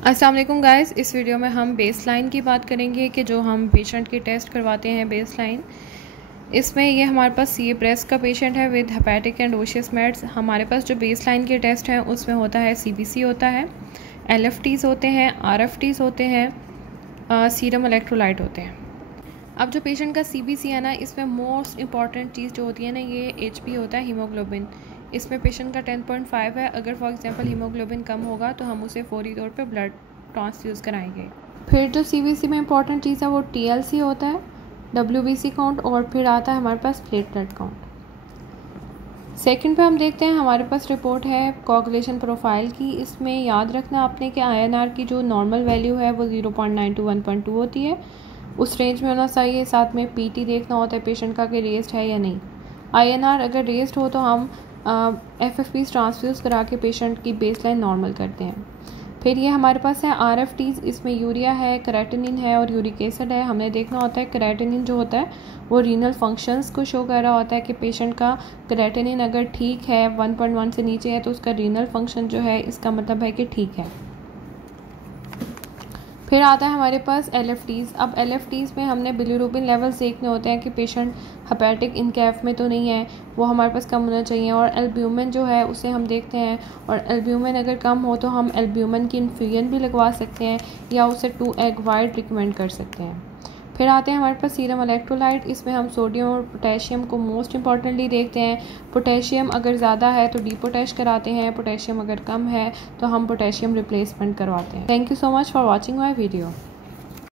अस्सलाम वालेकुम गाइस, इस वीडियो में हम बेसलाइन की बात करेंगे कि जो हम पेशेंट के टेस्ट करवाते हैं बेसलाइन। इसमें ये हमारे पास सी ब्रेस्ट का पेशेंट है विद हेपेटिक एंड ओशियस मेड्स। हमारे पास जो बेसलाइन के टेस्ट हैं उसमें होता है CBC होता है, LFTs होते हैं, RFTs होते हैं, सीरम इलेक्ट्रोलाइट होते हैं। अब जो पेशेंट का CBC है ना, इसमें मोस्ट इंपॉर्टेंट चीज़ जो होती है ना, ये HP होता है, हीमोग्लोबिन। इसमें पेशेंट का 10.5 है। अगर फॉर एग्जांपल हीमोग्लोबिन कम होगा तो हम उसे फौरी तौर पे ब्लड ट्रांसफ्यूज़ कराएंगे। फिर जो CBC में इंपॉर्टेंट चीज़ है वो TLC होता है, WBC काउंट, और फिर आता है हमारे पास प्लेटलेट काउंट। सेकंड पे हम देखते हैं, हमारे पास रिपोर्ट है कोagulation प्रोफाइल की। इसमें याद रखना आपने कि INR की जो नॉर्मल वैल्यू है वो 0.9 to 1.2 होती है, उस रेंज में होना चाहिए। साथ में PT देखना होता है पेशेंट का कि रेस्ड है या नहीं। INR अगर रेस्ड हो तो हम FFPs ट्रांसफ्यूज़ करा के पेशेंट की बेसलाइन नॉर्मल करते हैं। फिर ये हमारे पास है RFTs। इसमें यूरिया है, क्रेटिनिन है और यूरिक एसिड है। हमने देखना होता है क्रेटिनिन जो होता है वो रीनल फंक्शंस को शो कर रहा होता है कि पेशेंट का क्रेटिनिन अगर ठीक है, 1.1 से नीचे है, तो उसका रीनल फंक्शन जो है इसका मतलब है कि ठीक है। फिर आता है हमारे पास LFTs। अब LFTs में हमने बिलिरुबिन लेवल्स देखने होते हैं कि पेशेंट हेपेटिक इनकैफ में तो नहीं है, वो हमारे पास कम होना चाहिए। और एल्ब्यूमिन जो है उसे हम देखते हैं, और एल्ब्यूमिन अगर कम हो तो हम एल्ब्यूमिन की इन्फ्यूजन भी लगवा सकते हैं या उसे 2 एग वाइट रिकमेंड कर सकते हैं। फिर आते हैं हमारे पास सीरम इलेक्ट्रोलाइट। इसमें हम सोडियम और पोटेशियम को मोस्ट इंपॉर्टेंटली देखते हैं। पोटेशियम अगर ज़्यादा है तो डीपोटेश कराते हैं, पोटेशियम अगर कम है तो हम पोटेशियम रिप्लेसमेंट करवाते हैं। Thank you so much for watching my video.